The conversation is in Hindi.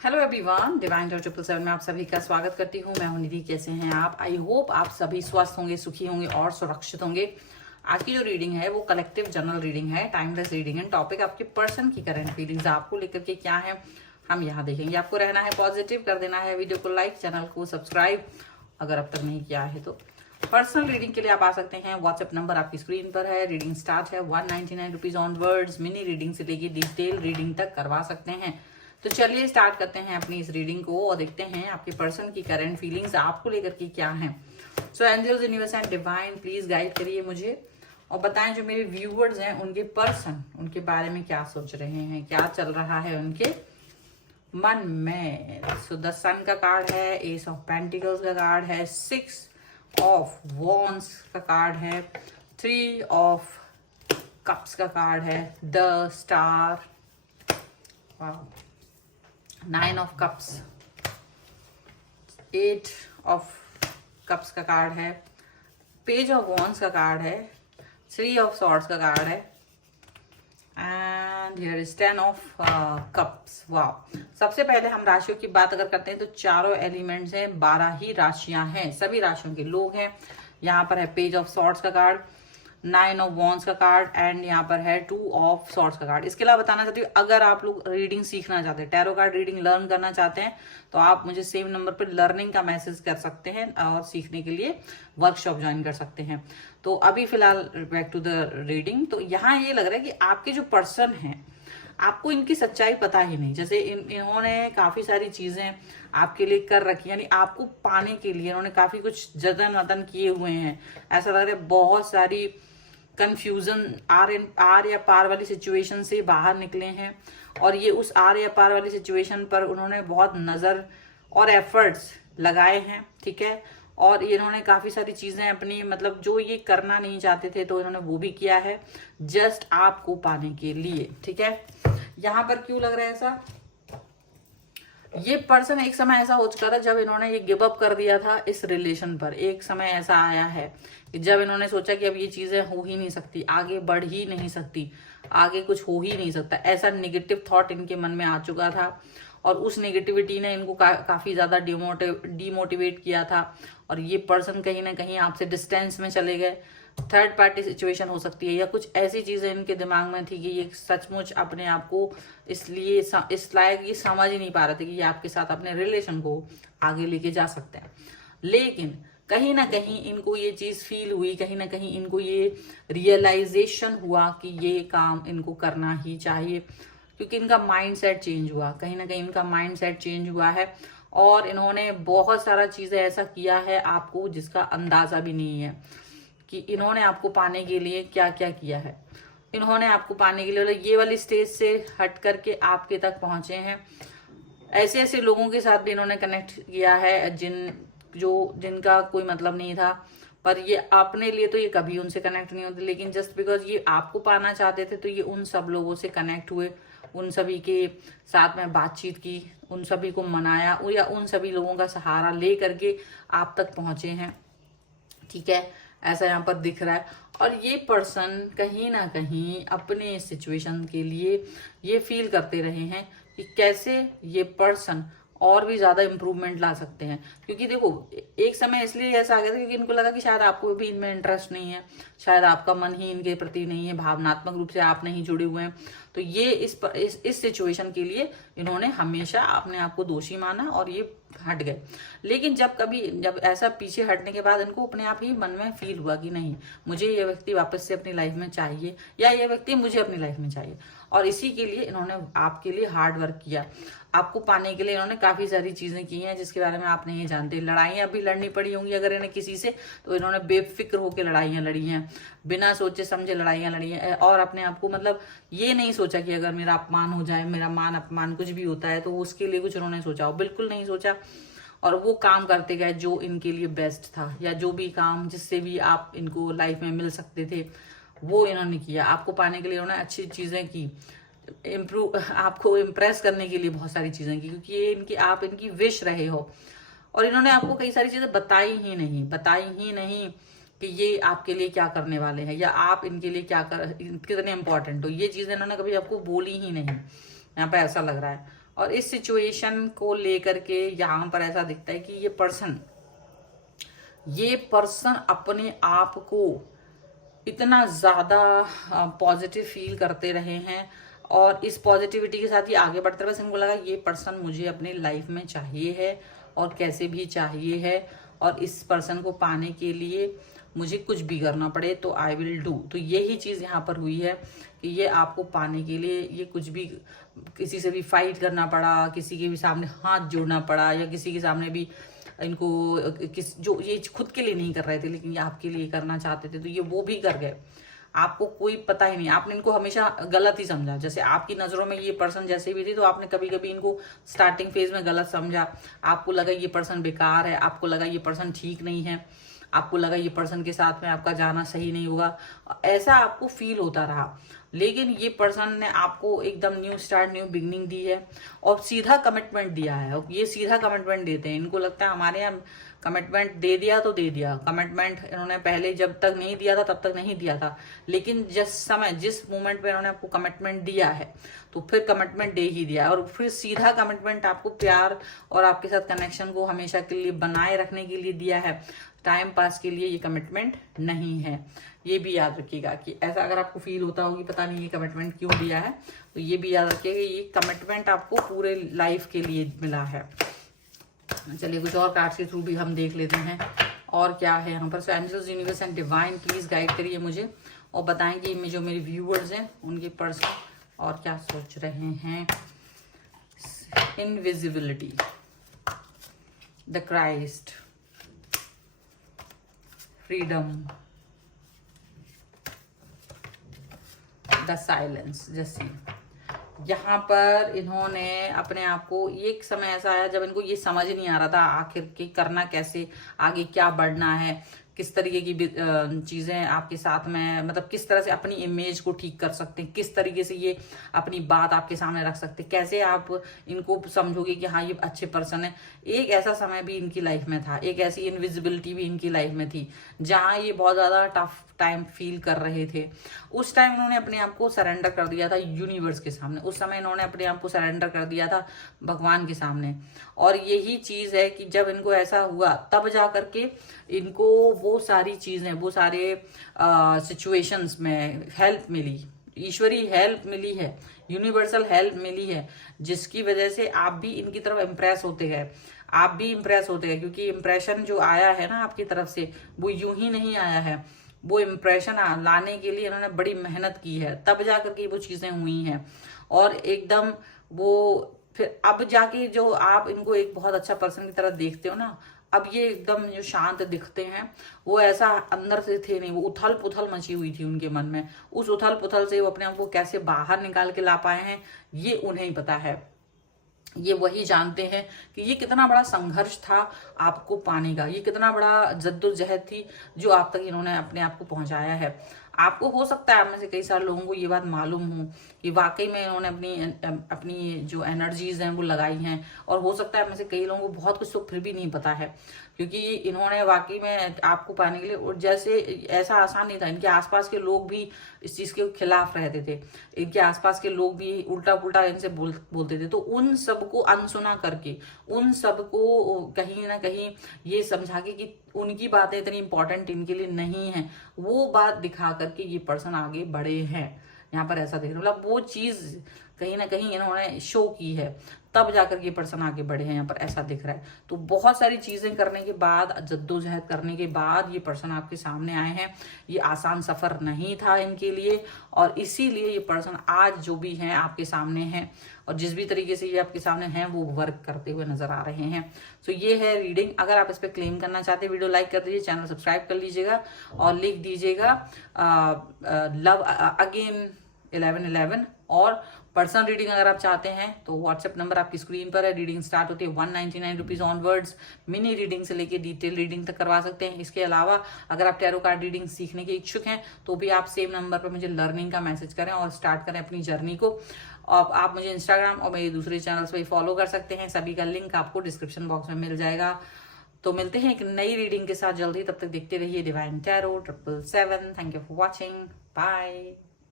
हेलो एवरीवन, डिवाइन टॉ 777 में आप सभी का स्वागत करती हूँ। मैं हूँ निधि। कैसे हैं आप? आई होप आप सभी स्वस्थ होंगे, सुखी होंगे और सुरक्षित होंगे। आज की जो रीडिंग है वो कलेक्टिव जनरल रीडिंग है, टाइमलेस रीडिंग है। टॉपिक आपके पर्सन की करंट फीलिंग्स आपको लेकर के क्या है हम यहाँ देखेंगे। आपको रहना है पॉजिटिव, कर देना है वीडियो को लाइक, चैनल को सब्सक्राइब अगर अब तक नहीं किया है तो। पर्सनल रीडिंग के लिए आप आ सकते हैं। व्हाट्सएप नंबर आपकी स्क्रीन पर है। रीडिंग स्टार्ट है 199 रुपीज ऑनवर्ड्स। मिनी रीडिंग से लेके डिटेल रीडिंग तक करवा सकते हैं। तो चलिए स्टार्ट करते हैं अपनी इस रीडिंग को और देखते हैं आपके पर्सन की करंट फीलिंग्स आपको लेकर के क्या है। So angels, universe and divine, please guide करिए मुझे और बताएं जो मेरे व्यूवर्स हैं उनके पर्सन उनके बारे में क्या सोच रहे हैं, क्या चल रहा है उनके मन में। सो द सन का कार्ड है, एस ऑफ पेंटिकल्स का कार्ड है, 6 ऑफ वॉन्ड्स का कार्ड है, 3 ऑफ कप्स का कार्ड है, the star, 9 of cups, 8 of cups का कार्ड है, पेज ऑफ वॉन्ड्स का कार्ड है, 3 ऑफ सॉर्ड्स का कार्ड है and here is 10 of cups. वाह। सबसे पहले हम राशियों की बात अगर करते हैं तो चारों एलिमेंट्स हैं, 12 ही राशियां हैं, सभी राशियों के लोग हैं। यहाँ पर है पेज ऑफ सॉर्ड्स का कार्ड, 9 ऑफ वॉन्ड्स का कार्ड एंड यहाँ पर है 2 ऑफ सॉर्ड्स का कार्ड। इसके अलावा बताना चाहती हूँ, अगर आप लोग रीडिंग सीखना चाहते हैं, टैरो कार्ड रीडिंग लर्न करना चाहते हैं तो आप मुझे सेम नंबर पर लर्निंग का मैसेज कर सकते हैं और सीखने के लिए वर्कशॉप ज्वाइन कर सकते हैं। तो अभी फिलहाल बैक टू द रीडिंग। तो यहाँ ये लग रहा है कि आपके जो पर्सन हैं आपको इनकी सच्चाई पता ही नहीं। जैसे इन्होंने काफी सारी चीजें आपके लिए कर रखी, यानी आपको पाने के लिए इन्होंने काफी कुछ जतन वतन किए हुए हैं। ऐसा लग रहा है बहुत सारी कंफ्यूजन आर या पार वाली सिचुएशन से बाहर निकले हैं और ये उस आर या पार वाली सिचुएशन पर उन्होंने बहुत नजर और एफर्ट्स लगाए हैं। ठीक है। और इन्होंने काफी सारी चीजें अपनी मतलब जो ये करना नहीं चाहते थे तो इन्होंने वो भी किया है जस्ट आपको पाने के लिए। ठीक है। यहाँ पर क्यों लग रहा है ऐसा? ये पर्सन एक समय ऐसा हो चुका था जब इन्होंने ये गिव अप कर दिया था इस रिलेशन पर। एक समय ऐसा आया है कि जब इन्होंने सोचा कि अब ये चीजें हो ही नहीं सकती, आगे बढ़ ही नहीं सकती, आगे कुछ हो ही नहीं सकता, ऐसा नेगेटिव थॉट इनके मन में आ चुका था और उस नेगेटिविटी ने इनको काफी ज्यादा डिमोटिवेट किया था और ये पर्सन कहीं ना कहीं आपसे डिस्टेंस में चले गए। थर्ड पार्टी सिचुएशन हो सकती है या कुछ ऐसी चीजें इनके दिमाग में थी कि ये सचमुच अपने आप को इसलिए इस लायक ये समझ ही नहीं पा रहे थे कि ये आपके साथ अपने रिलेशन को आगे लेके जा सकते हैं। लेकिन कहीं ना कहीं इनको ये चीज फील हुई, कहीं ना कहीं इनको ये रियलाइजेशन हुआ कि ये काम इनको करना ही चाहिए क्योंकि इनका माइंड सेट चेंज हुआ। कहीं ना कहीं इनका माइंड सेट चेंज हुआ है और इन्होंने बहुत सारा चीजें ऐसा किया है आपको जिसका अंदाजा भी नहीं है कि इन्होंने आपको पाने के लिए क्या क्या किया है। इन्होंने आपको पाने के लिए ये वाली स्टेज से हट करके आपके तक पहुंचे हैं। ऐसे ऐसे लोगों के साथ भी इन्होंने कनेक्ट किया है जिनका कोई मतलब नहीं था, पर ये अपने लिए तो ये कभी उनसे कनेक्ट नहीं होते, लेकिन जस्ट बिकॉज ये आपको पाना चाहते थे तो ये उन सब लोगों से कनेक्ट हुए, उन सभी के साथ में बातचीत की, उन सभी को मनाया या उन सभी लोगों का सहारा ले करके आप तक पहुंचे हैं। ठीक है। ऐसा यहाँ पर दिख रहा है और ये पर्सन कहीं ना कहीं अपने सिचुएशन के लिए ये फील करते रहे हैं कि कैसे ये पर्सन और भी ज्यादा इंप्रूवमेंट ला सकते हैं। क्योंकि देखो एक समय इसलिए ऐसा आ गया था क्योंकि इनको लगा कि शायद आपको भी इनमें इंटरेस्ट नहीं है, शायद आपका मन ही इनके प्रति नहीं है, भावनात्मक रूप से आप नहीं जुड़े हुए हैं। तो ये इस सिचुएशन के लिए इन्होंने हमेशा अपने आप को दोषी माना और ये हट गए। लेकिन जब ऐसा पीछे हटने के बाद इनको अपने आप ही मन में फील हुआ कि नहीं, मुझे ये व्यक्ति वापस से अपनी लाइफ में चाहिए या ये व्यक्ति मुझे अपनी लाइफ में चाहिए और इसी के लिए इन्होंने आपके लिए हार्ड वर्क किया। आपको पाने के लिए इन्होंने काफी सारी चीजें की हैं जिसके बारे में आप नहीं जानते। लड़ाइयां भी लड़नी पड़ी होंगी अगर इन्हें किसी से, तो इन्होंने बेफिक्र होकर लड़ाइयां लड़ी हैं, बिना सोचे समझे लड़ाइयां लड़ी हैं और अपने आप को मतलब ये नहीं सोचा कि अगर मेरा अपमान हो जाए, मेरा मान अपमान कुछ भी होता है तो उसके लिए कुछ उन्होंने सोचा हो, बिल्कुल नहीं सोचा। और वो काम करते गए जो इनके लिए बेस्ट था या जो भी काम जिससे भी आप इनको लाइफ में मिल सकते थे वो इन्होंने किया। आपको पाने के लिए उन्होंने अच्छी चीजें की, आपको इम्प्रेस करने के लिए बहुत सारी चीजें की क्योंकि ये आप इनकी विश रहे हो और इन्होंने आपको कई सारी चीजें बताई ही नहीं कि ये आपके लिए क्या करने वाले हैं या आप इनके लिए कितने इंपॉर्टेंट हो। ये चीजें इन्होंने कभी आपको बोली ही नहीं, यहाँ पे ऐसा लग रहा है। और इस सिचुएशन को लेकर के यहाँ पर ऐसा दिखता है कि ये पर्सन अपने आप को इतना ज़्यादा पॉजिटिव फील करते रहे हैं और इस पॉजिटिविटी के साथ ही आगे बढ़ते रहे। बस इनको लगा ये पर्सन मुझे अपनी लाइफ में चाहिए है और कैसे भी चाहिए है, और इस पर्सन को पाने के लिए मुझे कुछ भी करना पड़े तो आई विल डू। तो यही चीज़ यहाँ पर हुई है कि ये आपको पाने के लिए ये कुछ भी, किसी से भी फाइट करना पड़ा, किसी के भी सामने हाथ जोड़ना पड़ा, या किसी के सामने भी इनको जो ये खुद के लिए नहीं कर रहे थे लेकिन ये आपके लिए करना चाहते थे तो ये वो भी कर गए। आपको कोई पता ही नहीं, आपने इनको हमेशा गलत ही समझा। जैसे आपकी नज़रों में ये पर्सन जैसे भी थी तो आपने कभी कभी इनको स्टार्टिंग फेज में गलत समझा। आपको लगा ये पर्सन बेकार है, आपको लगा ये पर्सन ठीक नहीं है, आपको लगा ये पर्सन के साथ में आपका जाना सही नहीं होगा, ऐसा आपको फील होता रहा। लेकिन ये पर्सन ने आपको एकदम न्यू स्टार्ट, न्यू बिगनिंग दी है और सीधा कमिटमेंट दिया है। ये सीधा कमिटमेंट देते हैं, इनको लगता है हमारे यहाँ कमिटमेंट दे दिया तो दे दिया। कमिटमेंट इन्होंने पहले जब तक नहीं दिया था तब तक नहीं दिया था, लेकिन जिस मोमेंट पे इन्होंने आपको कमिटमेंट दिया है तो फिर कमिटमेंट दे ही दिया, और फिर सीधा कमिटमेंट आपको प्यार और आपके साथ कनेक्शन को हमेशा के लिए बनाए रखने के लिए दिया है। टाइम पास के लिए ये कमिटमेंट नहीं है। ये भी याद रखिएगा कि ऐसा अगर आपको फील होता होगी पता नहीं ये कमिटमेंट क्यों दिया है, तो ये भी याद रखिएगा ये कमिटमेंट आपको पूरे लाइफ के लिए मिला है। चलिए कुछ और कार्ड्स के थ्रू भी हम देख लेते हैं और क्या है यहाँ पर। So angels, universe and divine please guide करिए मुझे और बताएं कि जो मेरे व्यूअर्स हैं उनके पर्सन और क्या सोच रहे हैं। Invisibility, the Christ, freedom, the silence. जैसे यहाँ पर इन्होंने अपने आप को, एक समय ऐसा आया जब इनको ये समझ नहीं आ रहा था आखिर कि करना कैसे, आगे क्या बढ़ना है, किस तरीके की चीज़ें आपके साथ में, मतलब किस तरह से अपनी इमेज को ठीक कर सकते हैं, किस तरीके से ये अपनी बात आपके सामने रख सकते हैं, कैसे आप इनको समझोगे कि हाँ ये अच्छे पर्सन है। एक ऐसा समय भी इनकी लाइफ में था, एक ऐसी इनविजिबिलिटी भी इनकी लाइफ में थी जहाँ ये बहुत ज़्यादा टफ टाइम फील कर रहे थे। उस टाइम इन्होंने अपने आप को सरेंडर कर दिया था यूनिवर्स के सामने, उस समय इन्होंने अपने आप को सरेंडर कर दिया था भगवान के सामने। और यही चीज़ है कि जब इनको ऐसा हुआ तब जा करके इनको वो सारी चीज़ें, वो सारे सिचुएशंस में हेल्प मिली, ईश्वरी हेल्प मिली है, यूनिवर्सल हेल्प मिली है, जिसकी वजह से आप भी इनकी तरफ इम्प्रेस होते हैं, आप भी इम्प्रेस होते हैं। क्योंकि इम्प्रेशन जो आया है ना आपकी तरफ से वो यूं ही नहीं आया है, वो इम्प्रेशन लाने के लिए इन्होंने बड़ी मेहनत की है, तब जाकर के वो चीज़ें हुई हैं। और एकदम वो फिर अब जाके जो आप इनको एक बहुत अच्छा पर्सन की तरह देखते हो ना, अब ये एकदम जो शांत दिखते हैं वो ऐसा अंदर से थे नहीं, वो उथल पुथल मची हुई थी उनके मन में। उस उथल पुथल से वो अपने आप को कैसे बाहर निकाल के ला पाए हैं ये उन्हें ही पता है। ये वही जानते हैं कि ये कितना बड़ा संघर्ष था आपको पाने का, ये कितना बड़ा जद्दोजहद थी जो आप तक इन्होंने अपने आप को पहुंचाया है। आपको हो सकता है आप में से कई सारे लोगों को ये बात मालूम हो कि वाकई में इन्होंने अपनी जो एनर्जीज हैं वो लगाई हैं, और हो सकता है आप में से कई लोगों को बहुत कुछ तो फिर भी नहीं पता है, क्योंकि इन्होंने वाकई में आपको पाने के लिए, और जैसे ऐसा आसान नहीं था, इनके आसपास के लोग भी इस चीज़ के खिलाफ रहते थे, इनके आसपास के लोग भी उल्टा पुल्टा इनसे बोलते थे। तो उन सबको अनसुना करके, उन सबको कहीं ना कहीं ये समझा के कि उनकी बातें इतनी इंपॉर्टेंट इनके लिए नहीं है, वो बात दिखा करके ये पर्सन आगे बढ़े हैं। यहाँ पर ऐसा देख रहे, मतलब वो चीज़ कहीं ना कहीं इन्होंने शो की है, तब जाकर ये पर्सन आगे बढ़े हैं, यहाँ पर ऐसा दिख रहा है। तो बहुत सारी चीज़ें करने के बाद, जद्दोजहद करने के बाद ये पर्सन आपके सामने आए हैं। ये आसान सफ़र नहीं था इनके लिए, और इसीलिए ये पर्सन आज जो भी हैं आपके सामने हैं, और जिस भी तरीके से ये आपके सामने हैं वो वर्क करते हुए नजर आ रहे हैं। सो ये है रीडिंग। अगर आप इस पर क्लेम करना चाहते हैं, वीडियो लाइक कर दीजिए, चैनल सब्सक्राइब कर लीजिएगा और लिख दीजिएगा लव अगेन 1111। और पर्सनल रीडिंग अगर आप चाहते हैं तो व्हाट्सएप नंबर आपकी स्क्रीन पर है। रीडिंग स्टार्ट होती है 199 रुपीज़ ऑनवर्ड्स। मिनी रीडिंग से लेके डिटेल रीडिंग तक करवा सकते हैं। इसके अलावा अगर आप टैरो कार्ड रीडिंग सीखने के इच्छुक हैं तो भी आप सेम नंबर पर मुझे लर्निंग का मैसेज करें और स्टार्ट करें अपनी जर्नी को। और आप मुझे इंस्टाग्राम और मेरे दूसरे चैनल्स पर फॉलो कर सकते हैं, सभी का लिंक आपको डिस्क्रिप्शन बॉक्स में मिल जाएगा। तो मिलते हैं एक नई रीडिंग के साथ जल्दी, तब तक देखते रहिए Divine Tarot 777। Thank you for watching, bye.